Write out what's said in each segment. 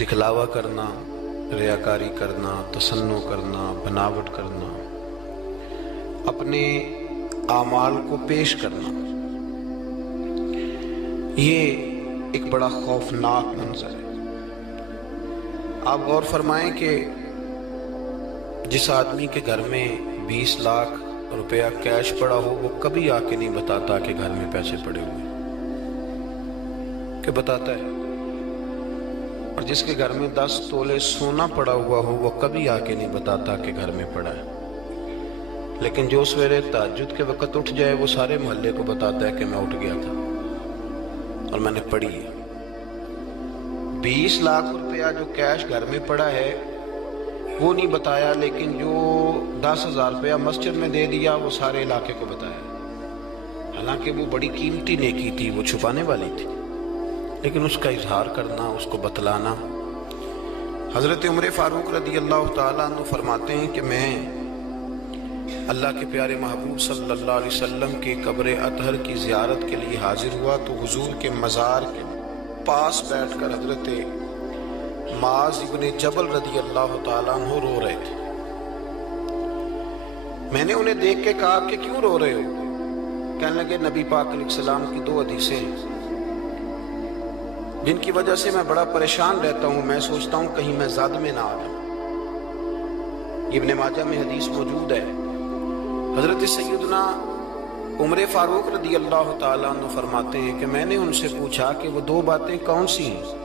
دکھلاوا کرنا، ریاکاری کرنا، تسنع کرنا، بناوٹ کرنا، اپنے اعمال کو پیش کرنا، یہ ایک بڑا خوفناک منظر ہے۔ آپ غور فرمائیں کہ جس آدمی کے گھر میں 20 لاکھ روپیہ کیش پڑا ہو وہ کبھی آ کے نہیں بتاتا کہ گھر میں پیسے پڑے ہوئے، کہ بتاتا ہے؟ اور جس کے گھر میں 10 تولے سونا پڑا ہوا ہو وہ کبھی آ کے نہیں بتاتا کہ گھر میں پڑا ہے، لیکن جو سویرے تہجد کے وقت اٹھ جائے وہ سارے محلے کو بتاتا ہے کہ میں اٹھ گیا تھا اور میں نے پڑھی ہے۔ 20 لاکھ روپیہ جو کیش گھر میں پڑا ہے وہ نہیں بتایا، لیکن جو 10,000 روپیہ مسجد میں دے دیا وہ سارے علاقے کو بتایا، حالانکہ وہ بڑی قیمتی نیکی تھی، وہ چھپانے والی تھی، لیکن اس کا اظہار کرنا، اس کو بتلانا۔ حضرت عمر فاروق رضی اللہ تعالیٰ عنہ فرماتے ہیں کہ میں اللہ کے پیارے محبوب صلی اللہ علیہ وسلم کے قبر اطہر کی زیارت کے لیے حاضر ہوا تو حضور کے مزار کے پاس بیٹھ کر حضرت معاذ ابن جبل رضی اللہ تعالیٰ عنہ رو رہے تھے۔ میں نے انہیں دیکھ کے کہا کہ کیوں رو رہے ہو؟ کہنے لگے نبی پاک علیہ السلام کی 2 حدیثیں جن کی وجہ سے میں بڑا پریشان رہتا ہوں، میں سوچتا ہوں کہیں میں زد میں نہ آ جاؤں۔ ابن ماجہ میں حدیث موجود ہے، حضرت سیدنا عمر فاروق رضی اللہ تعالیٰ عنہ فرماتے ہیں کہ میں نے ان سے پوچھا کہ وہ 2 باتیں کون سی ہیں؟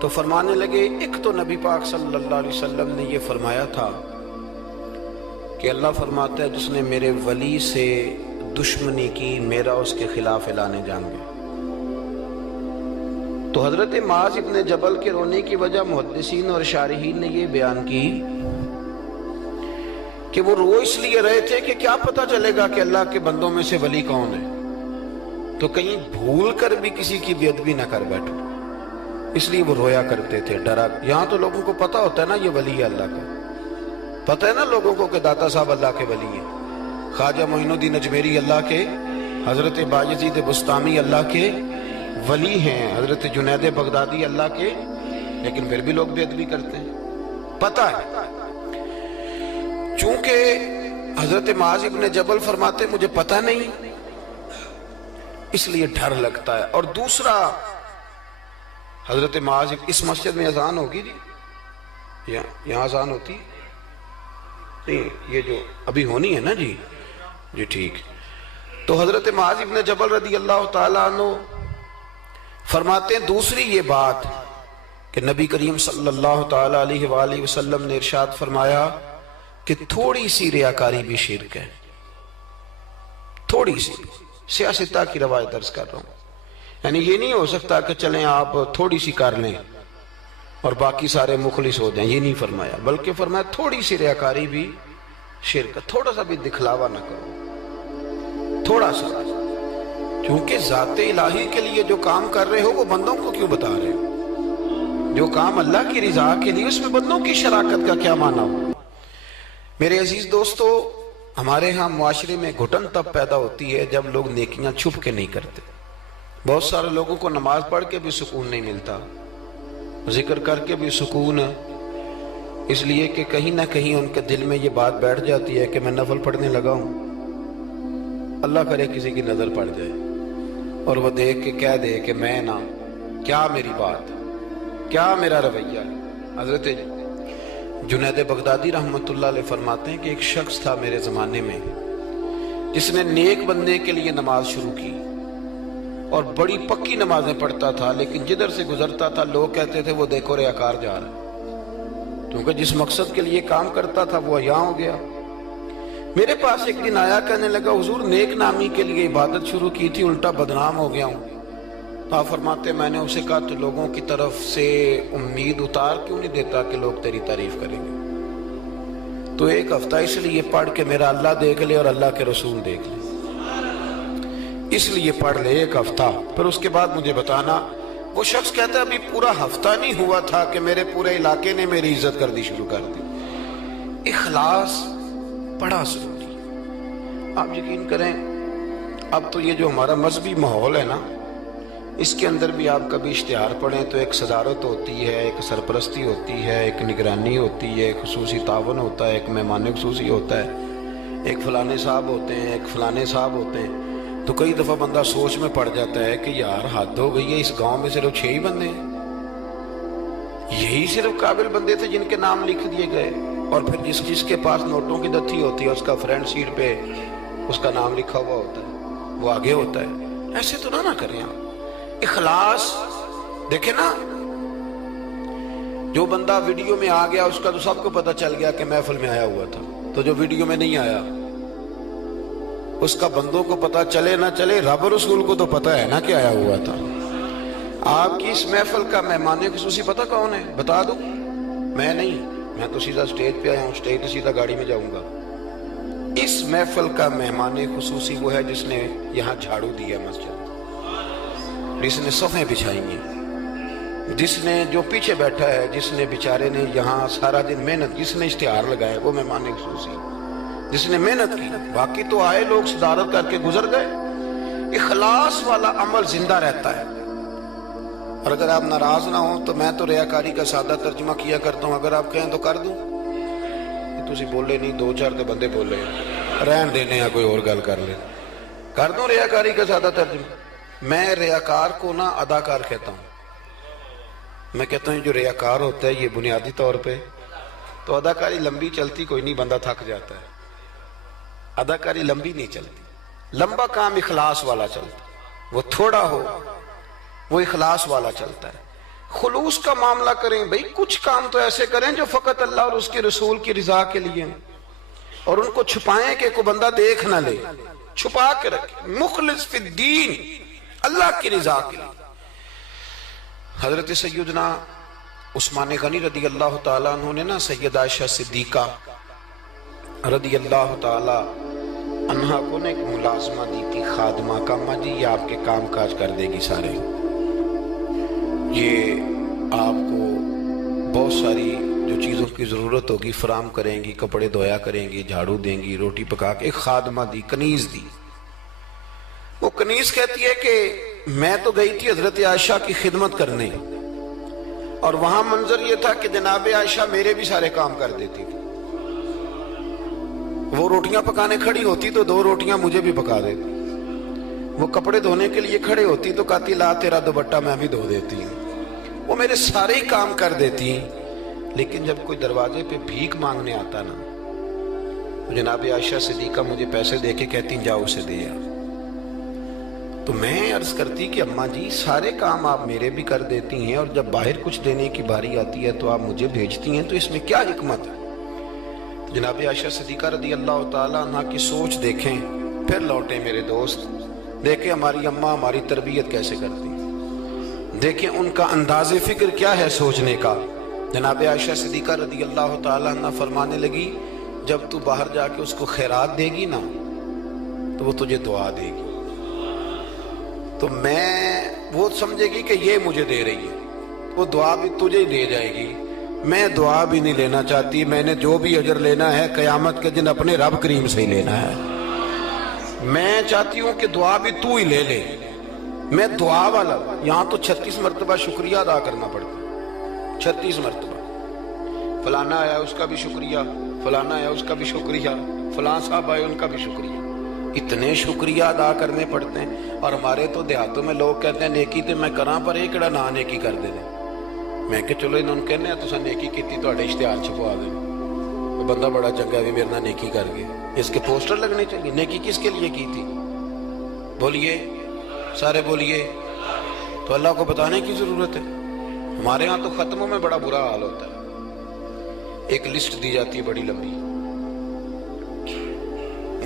تو فرمانے لگے ایک تو نبی پاک صلی اللہ علیہ وسلم نے یہ فرمایا تھا کہ اللہ فرماتا ہے جس نے میرے ولی سے دشمنی کی میرا اس کے خلاف اعلان جنگ ہے۔ تو حضرت معاذ ابن جبل کے رونے کی وجہ محدثین اور شارحین نے یہ بیان کی کہ وہ رو اس لیے رہے تھے کہ کیا پتہ چلے گا کہ اللہ کے بندوں میں سے ولی کون ہے، تو کہیں بھول کر بھی کسی کی بے ادبی نہ کر بیٹھو، اس لیے وہ رویا کرتے تھے ڈرا۔ یہاں تو لوگوں کو پتہ ہوتا ہے نا یہ ولی ہے اللہ کا، پتہ ہے نا لوگوں کو کہ داتا صاحب اللہ کے ولی ہیں، خواجہ معین الدین اجمیری اللہ کے، حضرت بایزید بسطامی اللہ کے ولی ہیں، حضرت جنید بغدادی اللہ کے، لیکن پھر بھی لوگ بے ادبی کرتے ہیں، پتہ ہے۔ چونکہ حضرت معاذ ابن جبل فرماتے مجھے پتہ نہیں، اس لیے ڈر لگتا ہے۔ اور دوسرا حضرت معاذ اس مسجد میں اذان ہوگی جی، یہاں اذان ہوتی نہیں، یہ جو ابھی ہونی ہے نا جی ٹھیک۔ تو حضرت معاذ ابن جبل رضی اللہ تعالیٰ عنہ فرماتے ہیں دوسری یہ بات کہ نبی کریم صلی اللہ تعالیٰ علیہ وآلہ وسلم نے ارشاد فرمایا کہ تھوڑی سی ریاکاری بھی شرک ہے، تھوڑی سی، سیاستہ کی روایت درس کر رہا ہوں، یعنی یہ نہیں ہو سکتا کہ چلیں آپ تھوڑی سی کر لیں اور باقی سارے مخلص ہو جائیں، یہ نہیں فرمایا، بلکہ فرمایا تھوڑی سی ریاکاری بھی شرک ہے، تھوڑا سا بھی دکھلاوا نہ کرو، تھوڑا سا، کیونکہ ذات الہی کے لیے جو کام کر رہے ہو وہ بندوں کو کیوں بتا رہے ہو؟ جو کام اللہ کی رضا کے لیے اس میں بندوں کی شراکت کا کیا معنی ہو؟ میرے عزیز دوستو، ہمارے ہاں معاشرے میں گھٹن تب پیدا ہوتی ہے جب لوگ نیکیاں چھپ کے نہیں کرتے۔ بہت سارے لوگوں کو نماز پڑھ کے بھی سکون نہیں ملتا، ذکر کر کے بھی سکون ہے، اس لیے کہ کہیں نہ کہیں ان کے دل میں یہ بات بیٹھ جاتی ہے کہ میں نفل پڑھنے لگا ہوں، اللہ کرے کسی کی نظر پڑ جائے اور وہ دیکھ کے کہہ دے کہ میں نہ، کیا میری بات، کیا میرا رویہ۔ حضرت جنید بغدادی رحمت اللہ علیہ فرماتے ہیں کہ ایک شخص تھا میرے زمانے میں جس نے نیک بننے کے لیے نماز شروع کی اور بڑی پکی نمازیں پڑھتا تھا، لیکن جدھر سے گزرتا تھا لوگ کہتے تھے وہ دیکھو ریاکار جا رہا ہے، کیونکہ جس مقصد کے لیے کام کرتا تھا وہ عیاں ہو گیا۔ میرے پاس ایک دن آیا، کہنے لگا حضور نیک نامی کے لیے عبادت شروع کی تھی، الٹا بدنام ہو گیا ہوں۔ تو آپ فرماتے میں نے اسے کہا تو لوگوں کی طرف سے امید اتار کیوں نہیں دیتا کہ لوگ تیری تعریف کریں گے؟ تو 1 ہفتہ اس لیے پڑھ کے میرا اللہ دیکھ لے اور اللہ کے رسول دیکھ لے، اس لیے پڑھ لے 1 ہفتہ، پھر اس کے بعد مجھے بتانا۔ وہ شخص کہتا ہے ابھی پورا ہفتہ نہیں ہوا تھا کہ میرے پورے علاقے نے میری عزت کر دی شروع کر دی۔ اخلاص بڑا ضروری ہے۔ آپ یقین کریں اب تو یہ جو ہمارا مذہبی ماحول ہے نا، اس کے اندر بھی آپ کبھی اشتہار پڑھیں تو ایک صدارت ہوتی ہے، ایک سرپرستی ہوتی ہے، ایک نگرانی ہوتی ہے، ایک خصوصی تعاون ہوتا ہے، ایک مہمان خصوصی ہوتا ہے، ایک فلانے صاحب ہوتے ہیں، ایک فلانے صاحب ہوتے ہیں۔ تو کئی دفعہ بندہ سوچ میں پڑ جاتا ہے کہ یار حد ہو گئی ہے، اس گاؤں میں صرف 6 ہی بندے ہیں، یہی صرف قابل بندے تھے جن کے نام لکھ دیے گئے، اور پھر جس کے پاس نوٹوں کی دتھی ہوتی ہے اس کا فرنٹ سیٹ پہ اس کا نام لکھا ہوا ہوتا ہے، وہ آگے ہوتا ہے۔ ایسے تو نہ کریں آپ، اخلاص دیکھیں نا، جو بندہ ویڈیو میں آ گیا اس کا تو سب کو پتہ چل گیا کہ محفل میں آیا ہوا تھا، تو جو ویڈیو میں نہیں آیا اس کا بندوں کو پتہ چلے نہ چلے، رب رسول کو تو پتہ ہے نا کہ آیا ہوا تھا۔ آپ کی اس محفل کا مہمان خصوصی پتہ کون ہے؟ بتا دوں؟ میں نہیں، میں تو سیدھا سٹیج پہ آیا ہوں، سٹیج سے سیدھا گاڑی میں جاؤں گا۔ اس محفل کا مہمان خصوصی وہ ہے جس نے یہاں جھاڑو دیا مسجد، جس نے صفیں بچھائی ہیں، جس نے جو پیچھے بیٹھا ہے، جس نے بیچارے نے یہاں سارا دن محنت، جس نے اشتہار لگایا، وہ مہمان خصوصی جس نے محنت کی۔ باقی تو آئے لوگ صدارت کر کے گزر گئے۔ اخلاص والا عمل زندہ رہتا ہے، اور اگر آپ ناراض نہ ہوں تو میں تو ریاکاری کا سادہ ترجمہ کیا کرتا ہوں، اگر آپ کہیں تو کر دوں، تسی بولے نہیں، 2-4 تے بندے بولے رہن دینے ہیں، کوئی اور گل کر لے، کر دوں ریاکاری کا سادہ ترجمہ۔ میں ریاکار کو نہ اداکار کہتا ہوں، میں کہتا ہوں جو ریاکار ہوتا ہے یہ بنیادی طور پہ تو اداکاری لمبی چلتی کوئی نہیں، بندہ تھک جاتا ہے، اداکاری لمبی نہیں چلتی، لمبا کام اخلاص والا چلتا، وہ تھوڑا ہو وہ اخلاص والا چلتا ہے۔ خلوص کا معاملہ کریں بھئی، کچھ کام تو ایسے کریں جو فقط اللہ اور اس کے رسول کی رضا کے لیے ہیں، اور ان کو چھپائیں کہ کوئی بندہ دیکھ نہ لے، چھپا کے رکھیں، مخلص فی الدین، اللہ کی رضا کے لیے۔ حضرت سیدنا عثمان غنی رضی اللہ تعالیٰ عنہ نے نا سیدہ عائشہ صدیقہ رضی اللہ تعالیٰ عنہ کو نے ایک ملازمہ دی تھی، خادمہ کا، ماں جی یہ آپ کے کام کاج کر دے گی سارے، یہ آپ کو بہت ساری جو چیزوں کی ضرورت ہوگی فراہم کریں گی، کپڑے دھویا کریں گی، جھاڑو دیں گی، روٹی پکا کے، ایک خادمہ دی، کنیز دی۔ وہ کنیز کہتی ہے کہ میں تو گئی تھی حضرت عائشہ کی خدمت کرنے، اور وہاں منظر یہ تھا کہ جناب عائشہ میرے بھی سارے کام کر دیتی تھی، وہ روٹیاں پکانے کھڑی ہوتی تو 2 روٹیاں مجھے بھی پکا دیتی، وہ کپڑے دھونے کے لیے کھڑے ہوتی تو کہتی لا تیرا دوپٹہ میں بھی دھو دیتی ہوں، وہ میرے سارے ہی کام کر دیتی ہیں۔ لیکن جب کوئی دروازے پہ بھیک مانگنے آتا نا تو جناب عائشہ صدیقہ مجھے پیسے دے کے کہتی جاؤ اسے دے آ، تو میں عرض کرتی کہ اماں جی سارے کام آپ میرے بھی کر دیتی ہیں، اور جب باہر کچھ دینے کی باری آتی ہے تو آپ مجھے بھیجتی ہیں، تو اس میں کیا حکمت ہے؟ جناب عائشہ صدیقہ رضی اللہ تعالیٰ عنہ کی سوچ دیکھیں، پھر لوٹیں میرے دوست، دیکھیں ہماری اماں ہماری تربیت کیسے کرتی، دیکھیں ان کا انداز فکر کیا ہے سوچنے کا۔ جناب عائشہ صدیقہ رضی اللہ تعالیٰ عنہ فرمانے لگی جب تو باہر جا کے اس کو خیرات دے گی نا تو وہ تجھے دعا دے گی، تو وہ سمجھے گی کہ یہ مجھے دے رہی ہے، وہ دعا بھی تجھے ہی دے جائے گی۔ میں دعا بھی نہیں لینا چاہتی، میں نے جو بھی اجر لینا ہے قیامت کے دن اپنے رب کریم سے ہی لینا ہے، میں چاہتی ہوں کہ دعا بھی تو ہی لے لے، میں دعا والا۔ یہاں تو 36 مرتبہ شکریہ ادا کرنا پڑتا، 36 مرتبہ، فلانا آیا اس کا بھی شکریہ، فلانا آیا اس کا بھی شکریہ، فلاں صاحب آئے ان کا بھی شکریہ، اتنے شکریہ ادا کرنے پڑتے ہیں۔ اور ہمارے تو دیہاتوں میں لوگ کہتے ہیں نیکی تے میں کراں پر ایک کڑا نہ نیکی کر دے، میں کہ چلو انہوں نے کہنے تساں نیکی کیتی تہاڈے اشتہار چھپوا دیں، وہ بندہ بڑا چنگا بھی میرے نال نیکی کر گیا، اس کے پوسٹر لگنے چاہیے۔ نیکی کس کے لیے کی تھی؟ بولیے سارے بولیے، تو اللہ کو بتانے کی ضرورت ہے۔ ہمارے ہاں تو ختموں میں بڑا برا حال ہوتا ہے، ایک لسٹ دی جاتی ہے بڑی لمبی،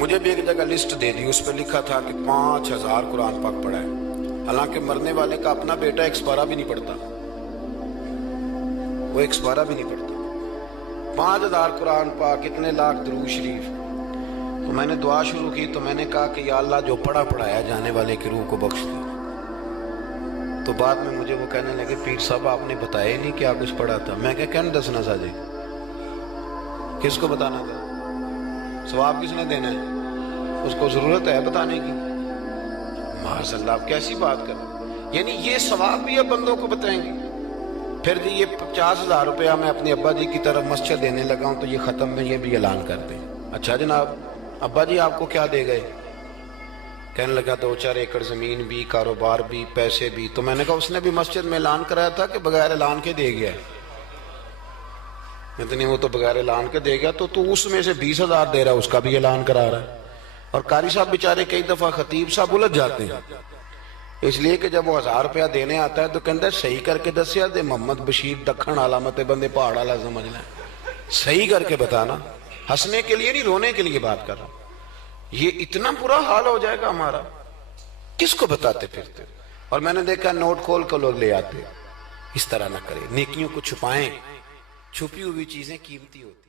مجھے بھی ایک جگہ لسٹ دے دی، اس پہ لکھا تھا کہ 5000 قرآن پاک پڑھا ہے، حالانکہ مرنے والے کا اپنا بیٹا ایک سپارہ بھی نہیں پڑھتا، وہ ایک سپارہ بھی نہیں پڑھتا، 5000 قرآن پاک، اتنے لاکھ درود شریف۔ تو میں نے دعا شروع کی تو میں نے کہا کہ یا اللہ جو پڑھایا جانے والے کی روح کو بخش دے۔ تو بعد میں مجھے وہ کہنے لگے پیر صاحب آپ نے بتایا ہی نہیں کیا کچھ پڑھا تھا۔ میں کہنے دسنا سا جی، کس کو بتانا تھا؟ ثواب کس نے دینا ہے؟ اس کو ضرورت ہے بتانے کی؟ معاذ اللہ، آپ کیسی بات کر رہے ہیں؟ یعنی یہ ثواب بھی اب بندوں کو بتائیں گے. پھر جی یہ 50,000 روپیہ میں اپنے ابا جی کی طرف مسجد دینے لگا ہوں تو یہ ختم میں یہ بھی اعلان کر دیں. اچھا جناب ابا جی آپ کو کیا دے گئے؟ کہنے لگا 2-4 ایکڑ زمین بھی، کاروبار بھی، پیسے بھی. تو میں نے کہا اس نے بھی مسجد میں اعلان کرایا تھا کہ بغیر اعلان کے دے گیا؟ اتنی وہ تو بغیر اعلان کے دے گیا تو اس میں سے 20,000 دے رہا ہے، اس کا بھی اعلان کرا رہا ہے. اور قاری صاحب بیچارے کئی دفعہ خطیب صاحب الجھ جاتے ہیں، اس لیے کہ جب وہ 1000 روپیہ دینے آتا ہے تو کہتا ہے صحیح کر کے دسیا دے محمد بشیر دکھن علامت بندے پہاڑ والا سمجھ لیں، صحیح کر کے بتانا. ہنسنے کے لیے نہیں، رونے کے لیے بات کر رہا ہوں. یہ اتنا برا حال ہو جائے گا ہمارا، کس کو بتاتے پھرتے؟ اور میں نے دیکھا نوٹ کھول کر لوگ لے آتے. اس طرح نہ کریں، نیکیوں کو چھپائیں، چھپی ہوئی چیزیں قیمتی ہوتی.